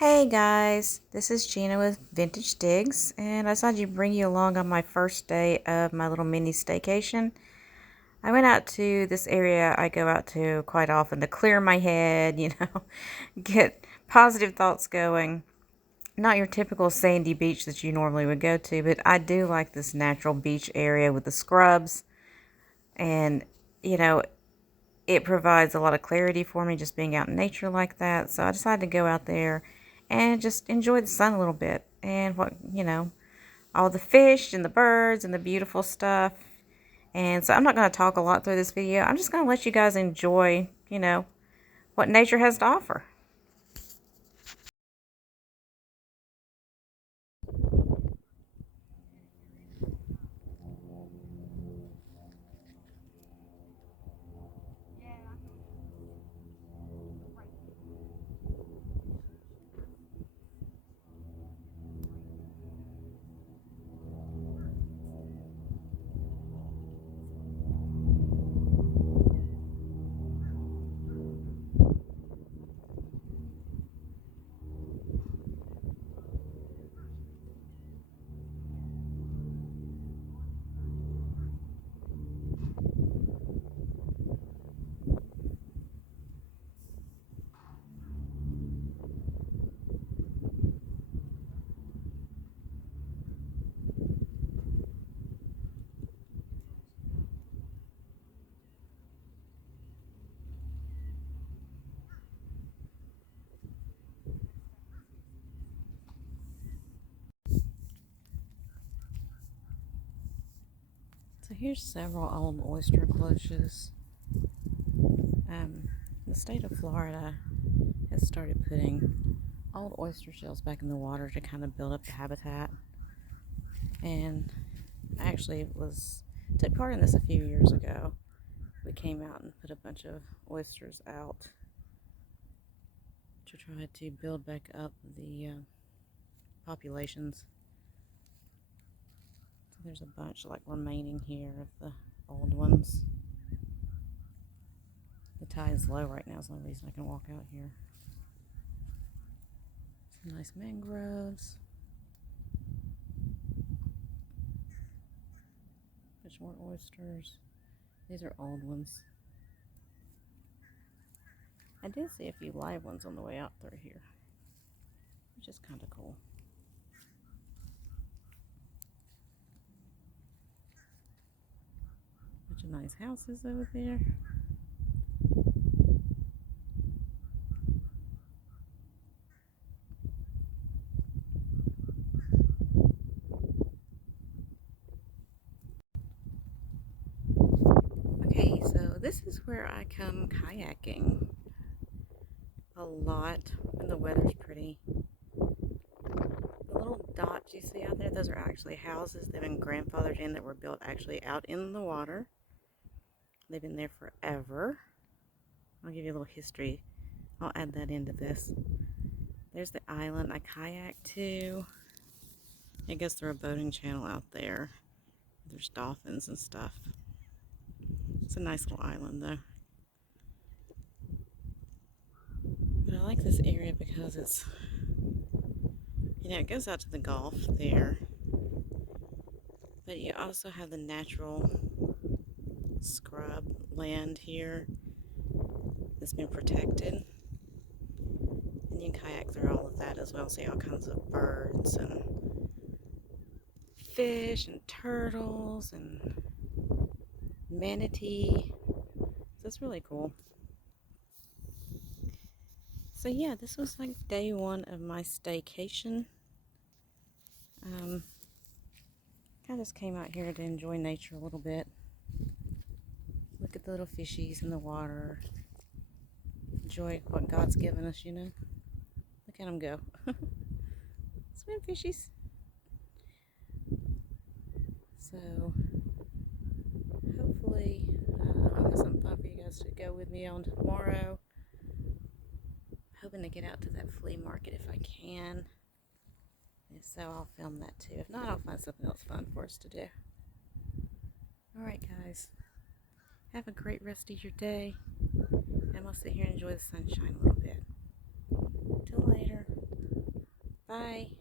Hey guys, this is Gina with Vintage Digs, and I decided to bring you along on my first day of my little mini staycation. I went out to this area I go out to quite often to clear my head, get positive thoughts going. Not your typical sandy beach that you normally would go to, but I do like this natural beach area with the scrubs, and you know, it provides a lot of clarity for me just being out in nature like that. So I decided to go out there and just enjoy the sun a little bit and all the fish and the birds and the beautiful stuff. And so I'm not going to talk a lot through this video. I'm just going to let you guys enjoy, what nature has to offer. So here's several old oyster cloches. The state of Florida has started putting old oyster shells back in the water to kind of build up the habitat. And I actually took part in this a few years ago. We came out and put a bunch of oysters out to try to build back up the populations. So there's a bunch like remaining here of the old ones. The tide's low right now, is the only reason I can walk out here. Some nice mangroves. Bunch more oysters. These are old ones. I did see a few live ones on the way out through here, which is kind of cool. Bunch of nice houses over there. Okay, so this is where I come kayaking a lot when the weather's pretty. The little dots you see out there, those are actually houses that have been grandfathered in that were built actually out in the water. They've been there forever. I'll give you a little history. I'll add that into this. There's the island I kayak to. I guess there's a boating channel out there. There's dolphins and stuff. It's a nice little island though. But I like this area because it's, it goes out to the Gulf there. But you also have the natural scrub land here that's been protected. And you can kayak through all of that as well. See all kinds of birds and fish and turtles and manatee. So it's really cool. So yeah, this was like day one of my staycation. I just came out here to enjoy nature a little bit. Look at the little fishies in the water. Enjoy what God's given us, Look at them go. Swim fishies. So hopefully I'll have some fun for you guys to go with me on tomorrow. Hoping to get out to that flea market if I can. If so, I'll film that too. If not, I'll find something else fun for us to do. Alright guys, have a great rest of your day. And we'll sit here and enjoy the sunshine a little bit. Till later. Bye.